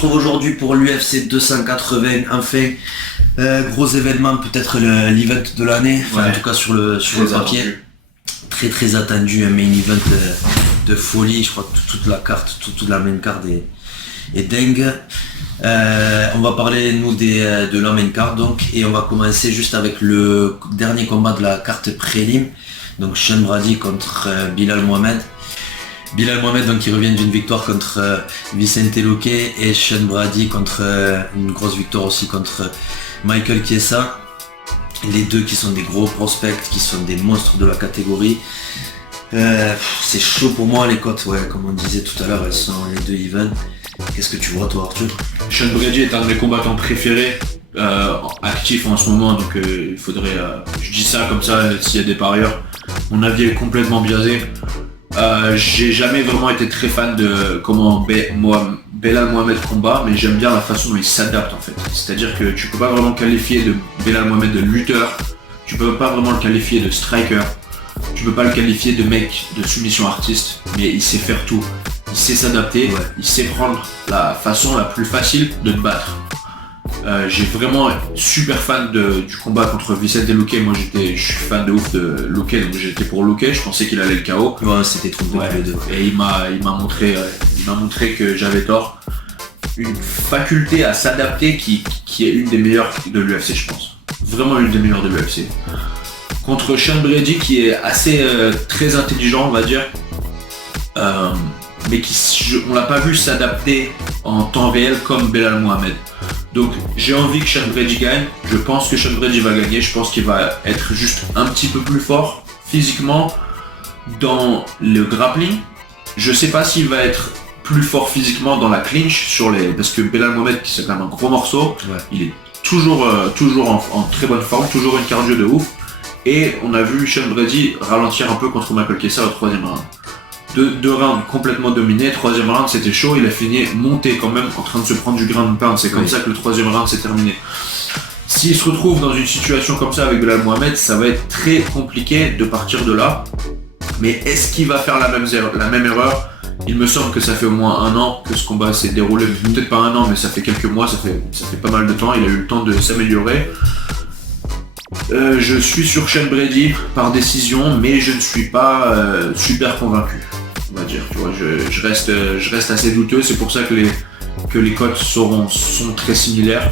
retrouve aujourd'hui pour l'UFC 280, enfin, gros événement, peut-être l'event de l'année, en tout cas sur le papier. Attendu. Très attendu, un main event de folie, je crois que toute la carte, toute la main card est dingue. On va parler nous de la main card donc, et on va commencer juste avec le dernier combat de la carte prélim, donc Sean Brady contre Belal Mohamed. Belal Mohamed donc qui revient d'une victoire contre Vicente Luque, et Sean Brady contre une grosse victoire aussi contre Michael Chiesa. Les deux qui sont des gros prospects, qui sont des monstres de la catégorie. C'est chaud pour moi les cotes, comme on disait tout à l'heure, elles sont les deux even. Qu'est-ce que tu vois toi Arthur? Sean Brady est un de mes combattants préférés, actif en ce moment, donc il faudrait, je dis ça comme ça, s'il y a des parieurs, mon avis est complètement biaisé. J'ai jamais vraiment été très fan de comment Belal Mohamed combat, mais j'aime bien la façon dont il s'adapte en fait. C'est-à-dire que tu peux pas vraiment qualifier de Belal Mohamed de lutteur, tu peux pas vraiment le qualifier de striker, tu peux pas le qualifier de mec de soumission artiste, mais il sait faire tout. Il sait s'adapter, il sait prendre la façon la plus facile de te battre. J'ai vraiment super fan du combat contre Vicente Luque. Moi je suis fan de ouf de Luque, donc j'étais pour Luque, je pensais qu'il allait le KO. Ouais, c'était trop de les deux. Et il m'a montré que j'avais tort. Une faculté à s'adapter qui est une des meilleures de l'UFC, je pense. Vraiment une des meilleures de l'UFC. Contre Sean Brady qui est assez très intelligent, on va dire. Mais on l'a pas vu s'adapter en temps réel comme Belal Mohamed. Donc j'ai envie que Sean Brady gagne, je pense que Sean Brady va gagner, je pense qu'il va être juste un petit peu plus fort physiquement dans le grappling. Je sais pas s'il va être plus fort physiquement dans la clinch parce que Belal Mohamed qui c'est quand même un gros morceau, il est toujours en très bonne forme, toujours une cardio de ouf. Et on a vu Sean Brady ralentir un peu contre Michael Chiesa au troisième round. Deux rounds complètement dominés, troisième round c'était chaud, il a fini monté quand même en train de se prendre du ground pound, c'est comme ça que le troisième round s'est terminé. S'il se retrouve dans une situation comme ça avec Belal Mohamed, ça va être très compliqué de partir de là. Mais est-ce qu'il va faire la même erreur? Il me semble que ça fait au moins 1 an que ce combat s'est déroulé, peut-être pas 1 an mais ça fait quelques mois, ça fait pas mal de temps, il a eu le temps de s'améliorer. Je suis sur Sean Brady par décision, mais je ne suis pas super convaincu, on va dire. Tu vois, je reste assez douteux. C'est pour ça que les cotes sont très similaires.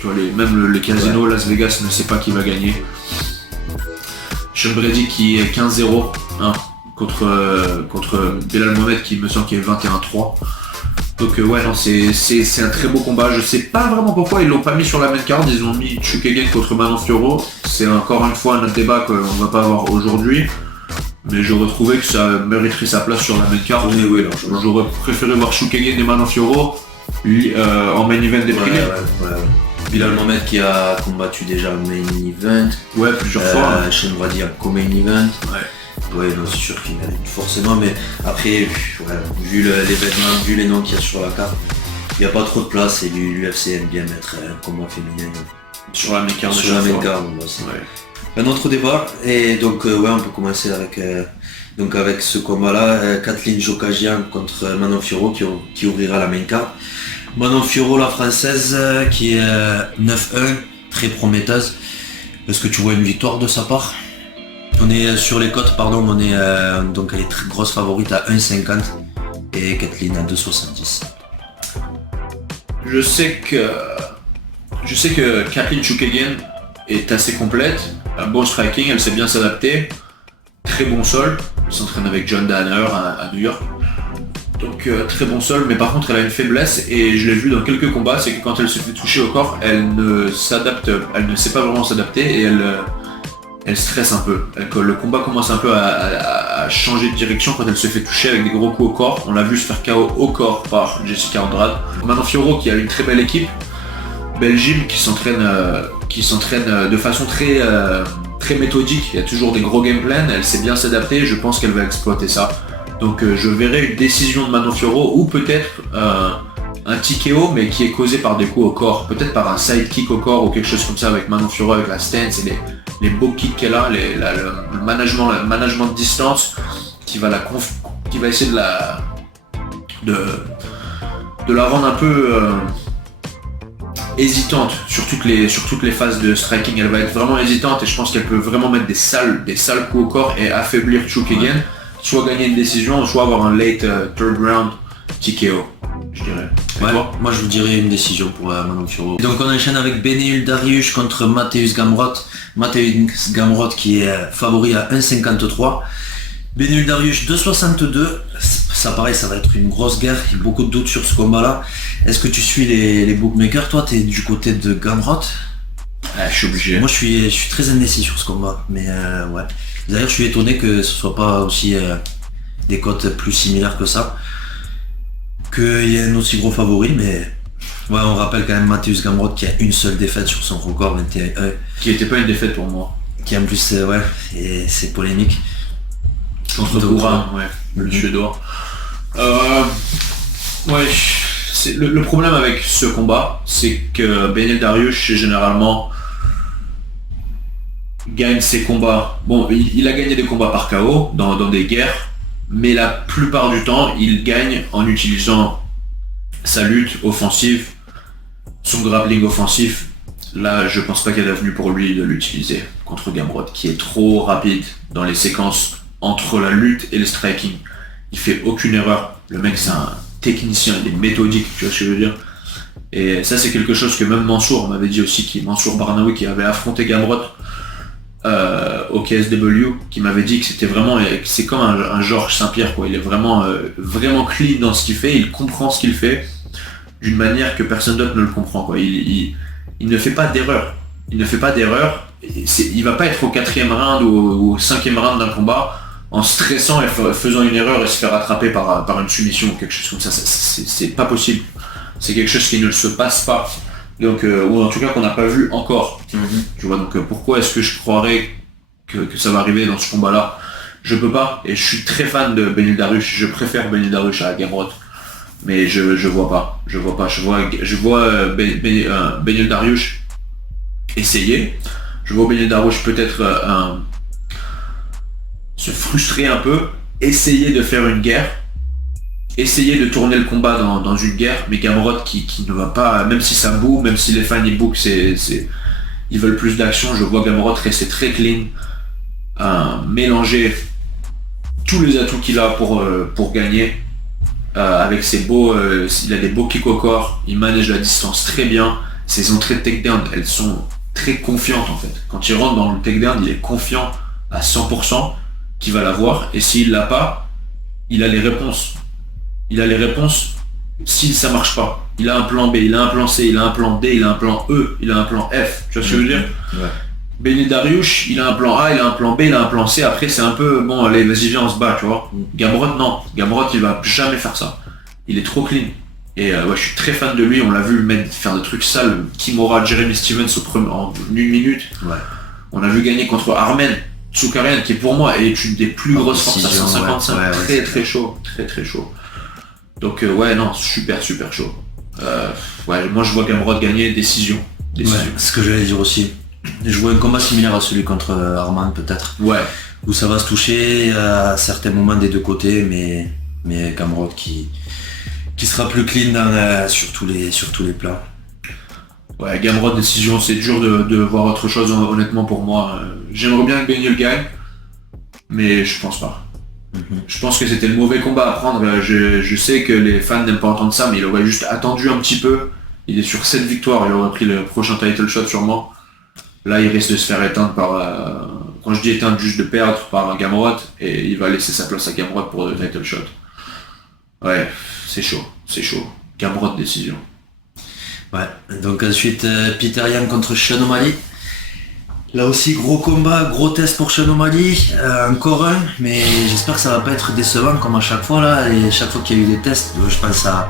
Tu vois, même les casinos, Las Vegas ne sait pas qui va gagner. Sean Brady qui est 15-0 contre Belal Mohamed qui me semble qu'il est 21-3. Donc c'est un très beau combat. Je sais pas vraiment pourquoi ils l'ont pas mis sur la main card. Ils ont mis Chookagian contre Manon Fiorot. C'est encore une fois un autre débat qu'on va pas avoir aujourd'hui. Mais j'aurais trouvé que ça mériterait sa place sur la main card. J'aurais préféré voir Chookagian et Manon Fiorot en main event des prélims. Belal Mohamed qui a combattu déjà le main event. Plusieurs fois. Sean Brady a co-main event. Non, c'est sûr qu'il gagne forcément, mais après, vu l'événement, vu les noms qu'il y a sur la carte, il n'y a pas trop de place et l'UFC aime bien mettre un combat féminin sur la main card. Un autre débat, et donc on peut commencer avec ce combat-là, Kathleen Chookagian contre Manon Fiorot qui ouvrira la main card. Manon Fiorot, la française, qui est 9-1, très prometteuse. Est-ce que tu vois une victoire de sa part? On est sur les cotes, donc elle est très grosse favorite à 1,50 et Kathleen à 2,70. Je sais que Kathleen Chookagian est assez complète, un bon striking, elle sait bien s'adapter, très bon sol, elle s'entraîne avec John Danaher à New York. Donc très bon sol, mais par contre elle a une faiblesse et je l'ai vu dans quelques combats, c'est que quand elle se fait toucher au corps, elle ne sait pas vraiment s'adapter et elle stresse un peu. Le combat commence un peu à changer de direction quand elle se fait toucher avec des gros coups au corps. On l'a vu se faire KO au corps par Jessica Andrade. Manon Fiorot qui a une très belle équipe, Belgique, qui s'entraîne de façon très méthodique. Il y a toujours des gros game plans, elle sait bien s'adapter, je pense qu'elle va exploiter ça. Donc je verrai une décision de Manon Fiorot ou peut-être un TKO mais qui est causé par des coups au corps, peut-être par un side kick au corps ou quelque chose comme ça avec Manon Fiorot, avec la stance et les beaux kicks qu'elle a, le management de distance qui va essayer la rendre un peu hésitante sur toutes les phases de striking. Elle va être vraiment hésitante et je pense qu'elle peut vraiment mettre des sales coups au corps et affaiblir Chookagian, soit gagner une décision, soit avoir un late third round TKO, je dirais. Ouais, moi je vous dirais une décision pour Manon Fiorot. Donc on enchaîne avec Beneil Dariush contre Mateusz Gamrot. Mateusz Gamrot qui est favori à 1,53. Beneil Dariush 2,62. Ça pareil, ça va être une grosse guerre. Il y a beaucoup de doutes sur ce combat là. Est-ce que tu suis les bookmakers? Toi t'es du côté de Gamrot? Je suis obligé. Moi je suis très indécis sur ce combat. Mais ouais. D'ailleurs je suis étonné que ce soit pas aussi des cotes plus similaires que ça. Qu'il y ait un aussi gros favori, mais ouais, on rappelle quand même Mateusz Gamrot qui a une seule défaite sur son record 21. Qui n'était pas une défaite pour moi. Qui en plus ouais, et c'est polémique. Contre Bourrin, ouais, le Suédois. Ouais, le problème avec ce combat, c'est que Beneil Dariush généralement gagne ses combats. Bon, il a gagné des combats par KO dans des guerres. Mais la plupart du temps, il gagne en utilisant sa lutte offensive, son grappling offensif. Là, je pense pas qu'il y a d'avenue pour lui de l'utiliser contre Gamrot, qui est trop rapide dans les séquences entre la lutte et le striking. Il fait aucune erreur. Le mec, c'est un technicien, il est méthodique, tu vois ce que je veux dire. Et ça, c'est quelque chose que même Mansour m'avait dit aussi, Mansour Barnaoui, qui avait affronté Gamrot au KSW, qui m'avait dit que c'était vraiment, c'est comme un Georges Saint-Pierre, quoi. Il est vraiment clean dans ce qu'il fait, il comprend ce qu'il fait d'une manière que personne d'autre ne le comprend, quoi. Il ne fait pas d'erreur. Il ne fait pas d'erreur. Il va pas être au 4e round ou au 5e round d'un combat en stressant et faisant une erreur et se faire attraper par une soumission ou quelque chose comme ça. C'est pas possible. C'est quelque chose qui ne se passe pas. Donc, ou en tout cas qu'on n'a pas vu encore. Tu vois, donc pourquoi est-ce que je croirais que ça va arriver dans ce combat-là? Je peux pas, et je suis très fan de Beneil Dariush, je préfère Beneil Dariush à Gamrot, mais je vois pas. Je vois Beneil Dariush essayer, je vois Beneil Dariush peut-être se frustrer un peu, essayer de faire une guerre, essayer de tourner le combat dans une guerre, mais Gamrot qui ne va pas, même si ça boue, même si les fans ils bookent, ils veulent plus d'action. Je vois Gamrot rester très clean, mélanger tous les atouts qu'il a pour gagner, avec ses beaux, il a des beaux kicks au corps, il manage la distance très bien, ses entrées de takedown, elles sont très confiantes en fait. Quand il rentre dans le takedown, il est confiant à 100% qu'il va l'avoir, et s'il l'a pas, il a les réponses. Il a les réponses si ça marche pas. Il a un plan B, il a un plan C, il a un plan D, il a un plan E, il a un plan F. Tu vois ce que je veux dire? Ouais. Beneil Dariush, il a un plan A, il a un plan B, il a un plan C. Après c'est un peu, bon allez vas-y viens on se bat, tu vois. Gamrot non. Gamrot il va jamais faire ça. Il est trop clean. Et ouais, je suis très fan de lui, on l'a vu faire des trucs sales. Kimura, Jeremy Stevens en 1 minute. Ouais. On a vu gagner contre Armen Tsoukakian qui pour moi est une des plus grosses forces à 155. Ouais, très chaud. Très chaud. Donc ouais non, super chaud. Ouais, moi je vois Gamrot gagner décision. Ouais, ce que j'allais dire aussi. Je vois un combat similaire à celui contre Arman peut-être. Ouais. Où ça va se toucher à certains moments des deux côtés, mais Gamrot qui sera plus clean sur tous les plans. Ouais, Gamrot décision, c'est dur de voir autre chose honnêtement pour moi. J'aimerais bien que Beneil gagne, mais je pense pas. Je pense que c'était le mauvais combat à prendre. Je sais que les fans n'aiment pas entendre ça, mais il aurait juste attendu un petit peu. Il est sur 7 victoires, il aurait pris le prochain title shot sûrement. Là il risque de se faire éteindre par... quand je dis éteindre, juste de perdre par un Gamrot, et il va laisser sa place à Gamrot pour le title shot. Ouais, c'est chaud. Gamrot décision. Ouais, donc ensuite Peter Yan contre Sean O'Malley. Là aussi gros combat, gros test pour Sean O'Malley, encore un, mais j'espère que ça va pas être décevant comme à chaque fois là, et chaque fois qu'il y a eu des tests, je pense à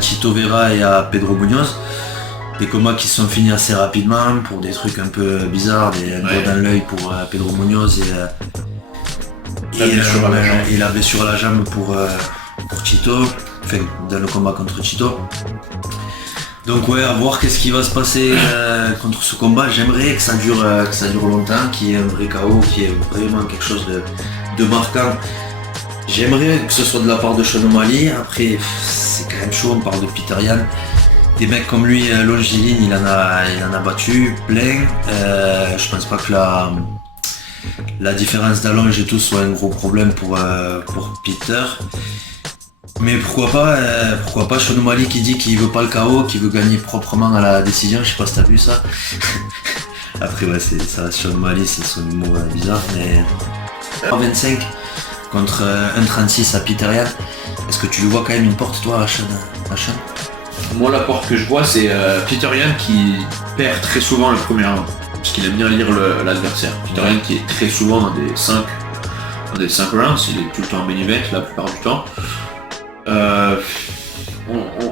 Chito Vera et à Pedro Munoz, des combats qui se sont finis assez rapidement pour des trucs un peu bizarres, un doigt dans l'œil pour Pedro Munoz et la blessure à la jambe pour Chito, enfin dans le combat contre Chito. Donc ouais, à voir qu'est-ce qui va se passer contre ce combat. J'aimerais que ça dure longtemps, qu'il y ait un vrai KO, qu'il y ait vraiment quelque chose de marquant. J'aimerais que ce soit de la part de Sean O'Malley. Après, c'est quand quand même chaud, on parle de Peter Yan. Des mecs comme lui, longiligne, il en a battu plein. Je pense pas que la différence d'allonge et tout soit un gros problème pour Peter. Mais pourquoi pas Sean O'Malley qui dit qu'il veut pas le KO, qu'il veut gagner proprement à la décision, je sais pas si t'as vu ça. Après ouais, ça reste Sean O'Malley, c'est son humour bizarre, mais 25 contre 1,36 à Peter Yan. Est-ce que tu lui vois quand même une porte toi à Sean? Moi la porte que je vois c'est Peter Yan qui perd très souvent le premier round, parce qu'il aime bien lire l'adversaire. Peter Yan qui est très souvent dans des 5 rounds, il est tout le temps en main event la plupart du temps.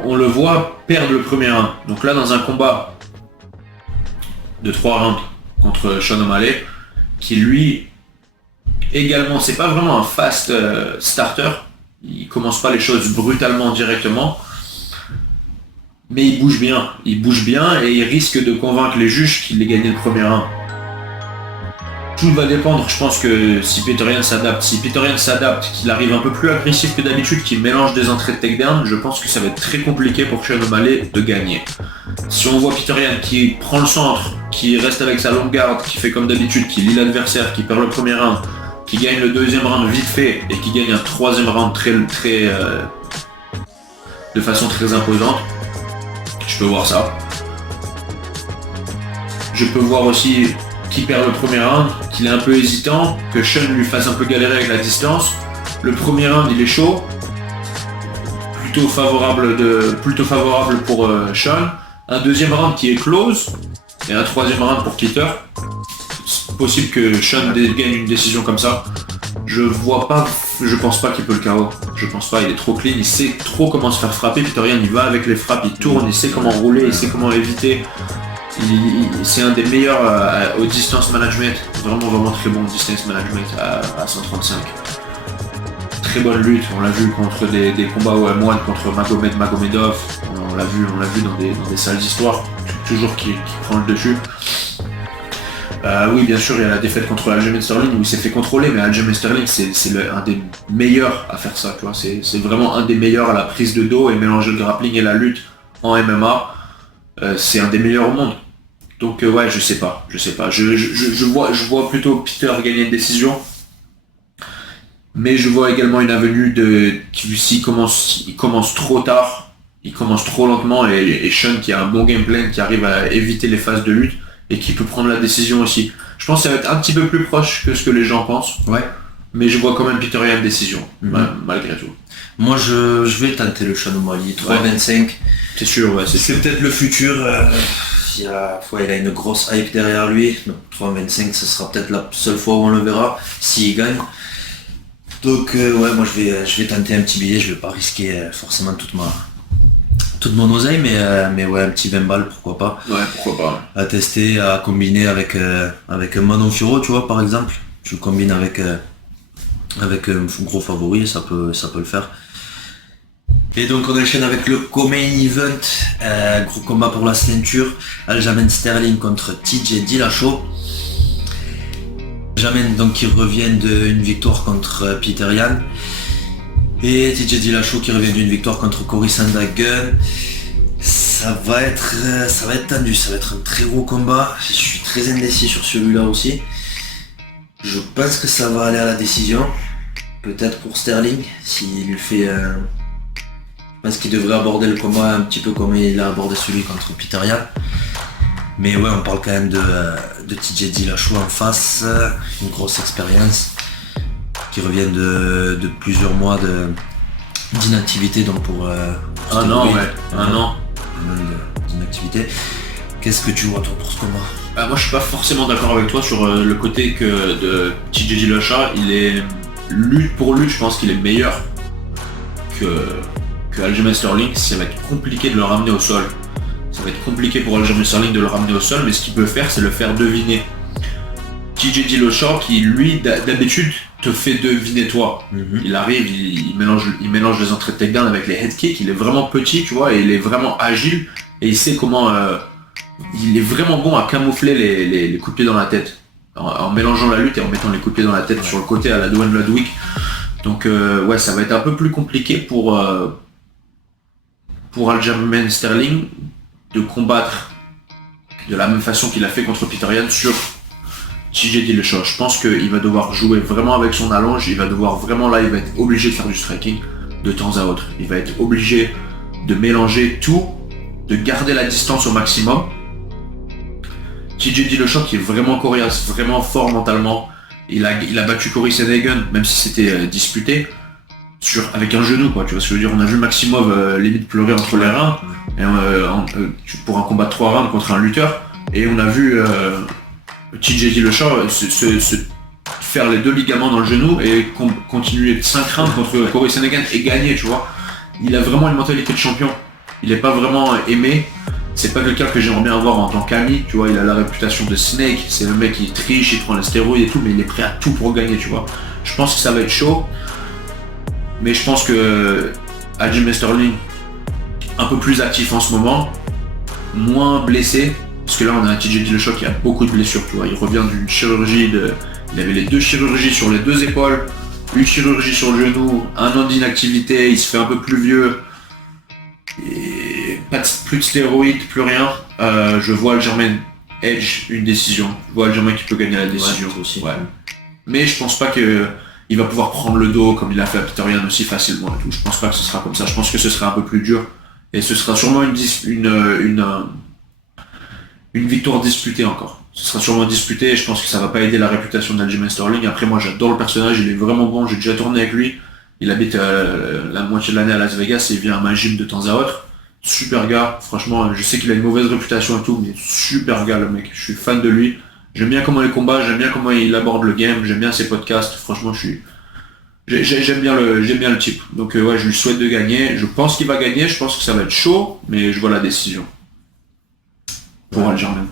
On le voit perdre le premier round. Donc là dans un combat de 3 rounds contre Sean O'Malley, qui lui également, c'est pas vraiment un fast starter, il commence pas les choses brutalement directement, mais il bouge bien et il risque de convaincre les juges qu'il ait gagné le premier round. Tout va dépendre, je pense que si Peter Yan s'adapte, qu'il arrive un peu plus agressif que d'habitude, qu'il mélange des entrées de takedown, je pense que ça va être très compliqué pour Sean O'Malley de gagner. Si on voit Peter Yan qui prend le centre, qui reste avec sa longue garde, qui fait comme d'habitude, qui lit l'adversaire, qui perd le premier round, qui gagne le deuxième round vite fait et qui gagne un troisième round de façon très imposante, je peux voir ça. Je peux voir aussi qu'il perd le premier round, qu'il est un peu hésitant, que Sean lui fasse un peu galérer avec la distance. Le premier round il est chaud, plutôt favorable pour Sean. Un deuxième round qui est close et un troisième round pour Peter. C'est possible que Sean gagne une décision comme ça. Je pense pas qu'il peut le KO. Je pense pas, il est trop clean, il sait trop comment se faire frapper. Peter Yan il va avec les frappes, il tourne, il sait comment rouler, il sait comment éviter. C'est un des meilleurs au distance management, vraiment très bon distance management à 135. Très bonne lutte, on l'a vu contre des combats au M1 contre Magomedov, on l'a vu dans des salles d'histoire, toujours qui prend le dessus. Oui bien sûr il y a la défaite contre Aljamain Sterling où il s'est fait contrôler, mais Aljamain Sterling c'est un des meilleurs à faire ça, tu vois, c'est vraiment un des meilleurs à la prise de dos et mélanger le grappling et la lutte en MMA, c'est un des meilleurs au monde. Donc ouais, je sais pas. Je vois plutôt Peter gagner une décision, mais je vois également une avenue s'il commence trop tard, il commence trop lentement et Sean qui a un bon game plan, qui arrive à éviter les phases de lutte et qui peut prendre la décision aussi. Je pense que ça va être un petit peu plus proche que ce que les gens pensent. Ouais. Mais je vois quand même Peter Yan décision, malgré tout. Moi je vais tenter le Sean O'Malley, 3,25. C'est sûr, ouais, c'est peut-être le futur. Il a une grosse hype derrière lui, donc 3,25 ce sera peut-être la seule fois où on le verra, s'il gagne. Donc ouais, moi je vais tenter un petit billet, je vais pas risquer forcément toute mon oseille, mais ouais, un petit 20 balles, pourquoi pas. Ouais, pourquoi pas. À tester, à combiner avec un Manon Fiorot, tu vois, par exemple. Tu le combines avec un gros favori, ça peut le faire. Et donc on enchaîne avec le co-main event, gros combat pour la ceinture, Aljamain Sterling contre TJ Dillashaw. Aljamain donc qui revient d'une victoire contre Peter Yan. Et TJ Dillashaw qui revient d'une victoire contre Cory Sandhagen. Ça va être tendu, ça va être un très gros combat. Je suis très indécis sur celui-là aussi. Je pense que ça va aller à la décision. Peut-être pour Sterling, s'il fait... Je pense qu'il devrait aborder le combat un petit peu comme il a abordé celui contre Peter Yan. Mais ouais, on parle quand même de TJ Dillashaw en face, une grosse expérience, qui revient de plusieurs mois d'inactivité, donc pour un an d'inactivité. Qu'est-ce que tu vois toi pour ce combat? Moi je suis pas forcément d'accord avec toi sur le côté que de TJ Dillashaw, il est lutte pour lutte, je pense qu'il est meilleur que Aljamain Sterling. Ça va être compliqué de le ramener au sol. Ça va être compliqué pour Aljamain Sterling de le ramener au sol, mais ce qu'il peut faire, c'est le faire deviner. TJ Dillashaw qui lui d'habitude te fait deviner toi. Il arrive, il mélange les entrées de takedown avec les head kicks, il est vraiment petit, tu vois, et il est vraiment agile et il sait comment il est vraiment bon à camoufler les coups de pied dans la tête. En mélangeant la lutte et en mettant les coups de pied dans la tête sur le côté à la Duane Ludwig. Donc ouais, ça va être un peu plus compliqué pour pour Aljamain Sterling de combattre de la même façon qu'il a fait contre Peter Yan sur TJ Dillashaw. Je pense qu'il va devoir jouer vraiment avec son allonge, il va être obligé de faire du striking de temps à autre. Il va être obligé de mélanger tout, de garder la distance au maximum. TJ Dillashaw qui est vraiment coriace, vraiment fort mentalement. Il a battu Cory Sandhagen, même si c'était disputé, avec un genou, quoi. Tu vois ce que je veux dire? On a vu Maximov limite pleurer entre les reins pour un combat de 3 rounds contre un lutteur, et on a vu TJ Dillashaw se faire les 2 ligaments dans le genou et continuer de 5 rounds contre Cory Sandhagen et gagner, tu vois. Il a vraiment une mentalité de champion. Il n'est pas vraiment aimé. C'est pas quelqu'un que j'aimerais bien avoir en tant qu'ami, tu vois. Il a la réputation de Snake. C'est le mec qui triche, il prend les stéroïdes et tout, mais il est prêt à tout pour gagner, tu vois. Je pense que ça va être chaud. Mais je pense que Aljamain Sterling, un peu plus actif en ce moment, moins blessé. Parce que là, on a un TJ Dillashaw qui a beaucoup de blessures, tu vois. Il revient d'une chirurgie Il avait les 2 chirurgies sur les 2 épaules, une chirurgie sur le genou, 1 an d'inactivité, il se fait un peu plus vieux. Et plus de stéroïdes, plus rien. Je vois Aljamain Edge une décision. Je vois Aljamain qui peut gagner la décision. Aussi. Ouais. Mais je pense pas qu'il va pouvoir prendre le dos comme il a fait à Peter Yan aussi facilement et tout. Je pense pas que ce sera comme ça. Je pense que ce sera un peu plus dur. Et ce sera sûrement une victoire disputée encore. Ce sera sûrement disputé et je pense que ça va pas aider la réputation d'Aljamain Sterling. Après, moi j'adore le personnage, il est vraiment bon, j'ai déjà tourné avec lui. Il habite la moitié de l'année à Las Vegas et il vient à ma gym de temps à autre. Super gars, franchement, je sais qu'il a une mauvaise réputation et tout, mais super gars le mec, je suis fan de lui. J'aime bien comment il combat, j'aime bien comment il aborde le game, j'aime bien ses podcasts, franchement j'aime bien le type. Donc ouais, je lui souhaite de gagner, je pense qu'il va gagner, je pense que ça va être chaud, mais je vois la décision. Pour Aljamain.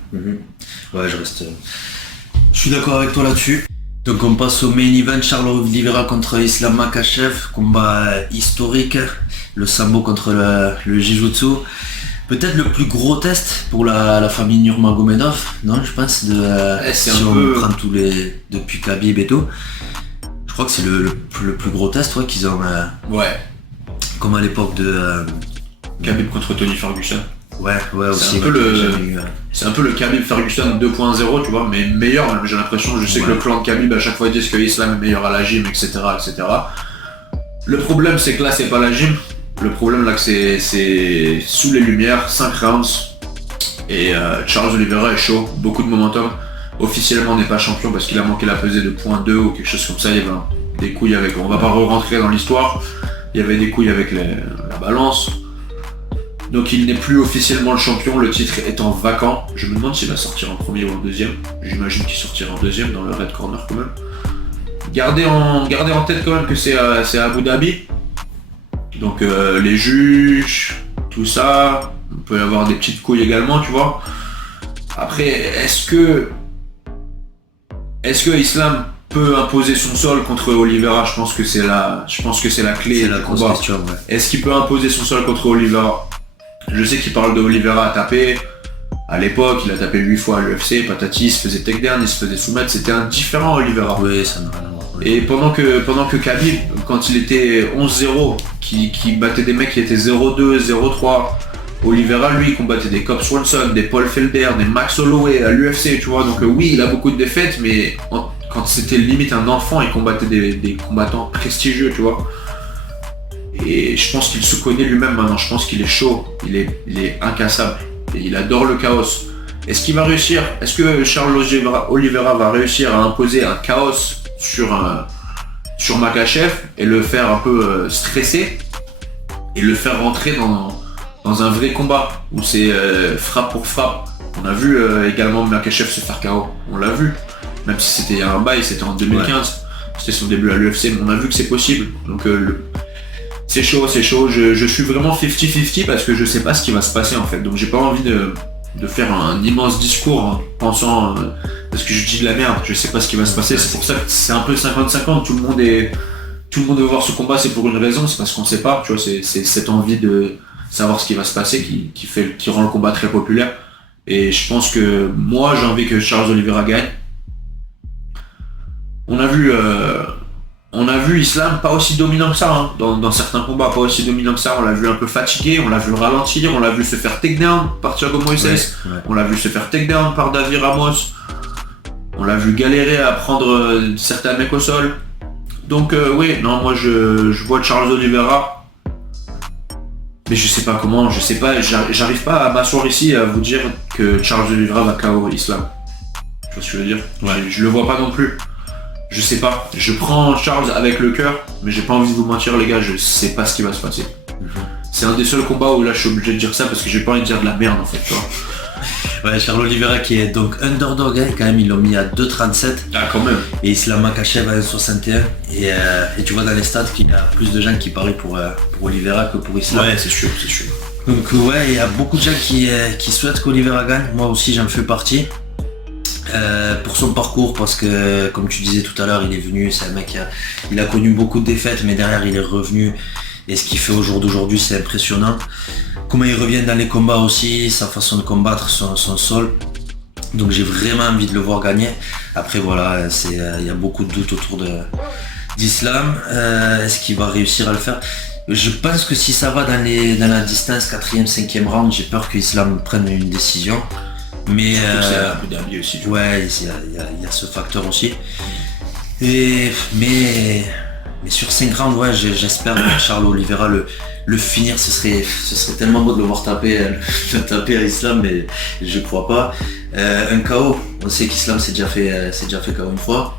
Ouais, je suis d'accord avec toi là-dessus. Donc on passe au main event, Charles Oliveira contre Islam Makhachev, combat historique, le sambo contre le Jiu-Jitsu. Peut-être le plus gros test pour la famille Nurmagomedov, non, je pense, si on prend tous les depuis Khabib et tout. Je crois que c'est le plus gros test, ouais, qu'ils ont. Ouais. Comme à l'époque de Khabib contre Tony Ferguson. Ouais, aussi. C'est un peu le Khabib Ferguson 2.0, tu vois, mais meilleur, même, j'ai l'impression. Je sais que le clan de Khabib à chaque fois disent que Islam est meilleur à la gym, etc. Le problème, c'est que là, c'est pas la gym. Le problème, là, que c'est sous les lumières, 5 rounds. Et Charles Oliveira est chaud, beaucoup de momentum. Officiellement, on n'est pas champion parce qu'il a manqué la pesée de 0.2 ou quelque chose comme ça. Il y avait des couilles avec. On va pas rentrer dans l'histoire. Il y avait des couilles avec la balance. Donc il n'est plus officiellement le champion, le titre étant vacant. Je me demande s'il va sortir en premier ou en deuxième. J'imagine qu'il sortira en deuxième dans le Red Corner quand même. Gardez en tête quand même que c'est à Abu Dhabi. Donc les juges, tout ça, on peut y avoir des petites couilles également, tu vois. Après, est-ce que Islam peut imposer son sol contre Oliveira? Je pense que c'est la clé du combat. Question, ouais. Est-ce qu'il peut imposer son sol contre Oliveira? Je sais qu'il parle de Oliveira à taper. À l'époque, il a tapé 8 fois à l'UFC, patati, il se faisait takedown, il se faisait soumettre, c'était un différent Oliveira. Oui, ça n'a rien à voir. Et pendant que Khabib, quand il était 11-0, qui battait des mecs qui étaient 0-2, 0-3, Oliveira, lui, il combattait des Cobb Swanson, des Paul Felder, des Max Holloway à l'UFC, tu vois. Donc oui, il a beaucoup de défaites, mais quand c'était limite un enfant, il combattait des combattants prestigieux, tu vois. Et je pense qu'il se connaît lui-même maintenant, je pense qu'il est chaud, il est incassable, et il adore le chaos. Est-ce qu'il va réussir? Est-ce que Charles Oliveira va réussir à imposer un chaos sur Makhachev et le faire un peu stresser et le faire rentrer dans un vrai combat où c'est frappe pour frappe? On a vu également Makhachev se faire KO, on l'a vu, même si c'était un bail, c'était en 2015, ouais. C'était son début à l'UFC, mais on a vu que c'est possible. Donc c'est chaud, je suis vraiment 50-50 parce que je sais pas ce qui va se passer en fait, donc j'ai pas envie de faire un immense discours en pensant parce que je dis de la merde, je sais pas ce qui va se passer, c'est pour ça que c'est un peu 50-50, tout le monde veut voir ce combat, c'est pour une raison, c'est parce qu'on sait pas, tu vois, c'est cette envie de savoir ce qui va se passer qui rend le combat très populaire, et je pense que moi j'ai envie que Charles Oliveira gagne. On a vu vu Islam pas aussi dominant que ça, hein. Dans certains combats pas aussi dominant que ça, on l'a vu un peu fatigué, on l'a vu ralentir, on l'a vu se faire takedown par Thiago Moises, on l'a vu se faire takedown par David Ramos, on l'a vu galérer à prendre certains mecs au sol. Donc oui, non, moi je vois Charles Oliveira, mais je sais pas comment, j'arrive pas à m'asseoir ici à vous dire que Charles Oliveira va KO Islam. Tu vois ce que je veux dire? Je le vois pas non plus. Je sais pas, je prends Charles avec le cœur, mais j'ai pas envie de vous mentir les gars, je sais pas ce qui va se passer. C'est un des seuls combats où là je suis obligé de dire ça parce que j'ai pas envie de dire de la merde en fait, tu vois. Ouais, Charles Oliveira qui est donc underdog, hein, quand même, ils l'ont mis à 2,37. Ah quand même. Et Islam Makhachev à 1,61. Et tu vois dans les stats qu'il y a plus de gens qui parient pour Oliveira que pour Islam. Ouais, c'est sûr. Donc ouais, il y a beaucoup de gens qui souhaitent qu'Oliveira gagne, moi aussi j'en fais partie. Pour son parcours, parce que comme tu disais tout à l'heure, il est venu, c'est un mec il a connu beaucoup de défaites, mais derrière il est revenu, et ce qu'il fait au jour d'aujourd'hui c'est impressionnant. Comment il revient dans les combats aussi, sa façon de combattre, son sol. Donc j'ai vraiment envie de le voir gagner. Après voilà, il y a beaucoup de doutes autour d'Islam. Est-ce qu'il va réussir à le faire? Je pense que si ça va dans la distance 4e, 5e round, j'ai peur qu'Islam prenne une décision. Mais c'est un peu derrière aussi. Ouais, il y a ce facteur aussi. Mais sur 5 rounds, ouais, j'espère que Charles Oliveira le finir, ce serait tellement beau de le voir taper à Islam, mais je crois pas. Un KO, on sait qu'Islam s'est déjà fait KO une fois.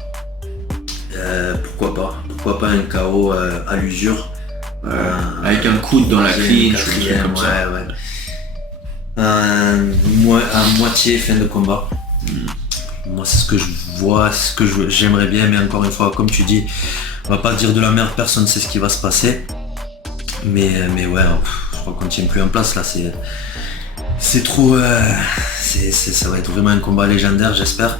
Pourquoi pas un KO à l'usure. Avec un coude dans la clinch, comme ça. Ouais. À moitié fin de combat. Moi c'est ce que je vois, j'aimerais bien, mais encore une fois, comme tu dis, on va pas dire de la merde, personne sait ce qui va se passer. Mais ouais, je crois qu'on tient plus en place là, c'est trop. Ça va être vraiment un combat légendaire, j'espère.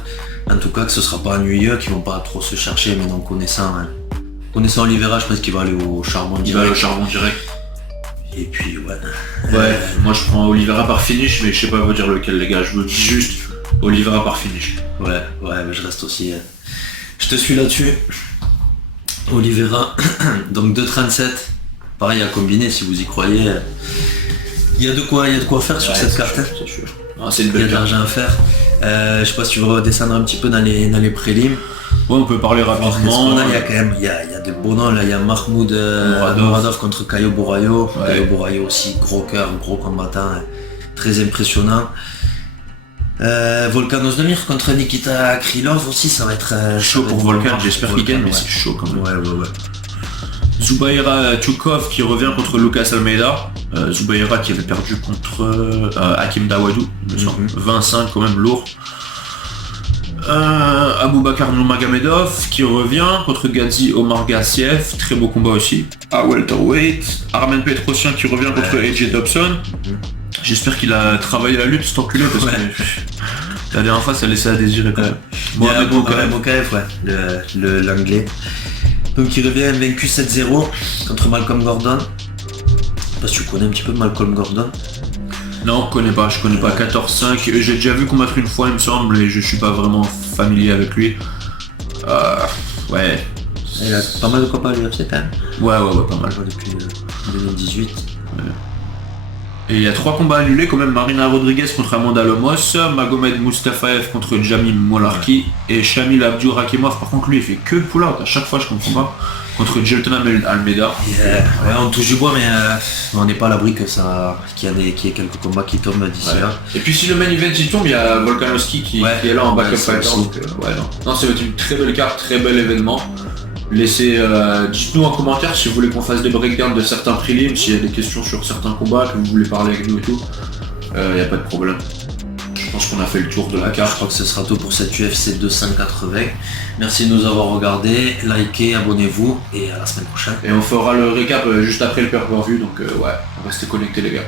En tout cas que ce sera pas ennuyeux, qu'ils vont pas trop se chercher, mais donc connaissant Oliveira, je pense qu'il va aller au charbon direct. Et puis ouais, moi je prends Oliveira par finish, mais je sais pas vous dire lequel les gars, je veux juste Oliveira par finish. Ouais, mais je reste aussi. Je te suis là-dessus. Oliveira, donc 2,37. Pareil à combiner si vous y croyez. Il y a de quoi faire sur cette carte. C'est sûr. C'est une belle carte. Il y a de l'argent à faire. Je sais pas si tu veux descendre un petit peu dans les prélims. Ouais, on peut parler rapidement. Il y a quand même, il y a des beaux noms là, il y a Mahmoud Muradov contre Caio Borraio. Ouais. Caio Borraio aussi, gros cœur, gros combattant, très impressionnant. Volkan Ozdemir contre Nikita Krylov aussi, ça va être chaud pour Volkan, j'espère qu'il gagne, mais c'est chaud quand même. Ouais. Zubaira Tchoukov qui revient contre Lucas Almeida. Zubaira qui avait perdu contre Hakim Dawadou, il me semble. 25 quand même, lourd. Aboubakar Nurmagomedov qui revient contre Gazi Omar Gassiev, très beau combat aussi. À welterweight, Armen Petrosyan qui revient contre AJ Dobson. J'espère qu'il a travaillé la lutte cet enculé parce que la dernière fois ça laissait à désirer quand même. Mohamed Mokaev, l'anglais. Donc il revient vaincu 7-0 contre Malcolm Gordon. Parce que tu connais un petit peu Malcolm Gordon. Non, je connais pas 14-5, j'ai déjà vu combattre une fois il me semble et je suis pas vraiment familier avec lui. Ouais. Il a pas mal de combats à l'UFC quand même. Ouais, pas mal. Depuis 2018. Ouais. Et il y a 3 combats annulés quand même, Marina Rodriguez contre Amanda Lemos, Magomed Mustafaev contre Jamil Molarki et Shamil Abdou Rakimov. Par contre lui il fait que pull-out à chaque fois, je comprends pas. Contre Jelton Almeida. Ouais, on touche du bois, mais on n'est pas à l'abri qu'il y ait quelques combats qui tombent d'ici là. Et puis si le main event il tombe, il y a Volkanovski qui est là en backup fighter. Non, ça va être une très belle carte, très bel événement. Dites-nous en commentaire si vous voulez qu'on fasse des breakdowns de certains prelims, s'il y a des questions sur certains combats, que vous voulez parler avec nous et tout. Il n'y a pas de problème. Je pense qu'on a fait le tour de la carte. Je crois que ce sera tout pour cette UFC 280. Merci de nous avoir regardé, likez, abonnez-vous et à la semaine prochaine. Et on fera le récap juste après le pay-per-view, donc on restez connectés les gars.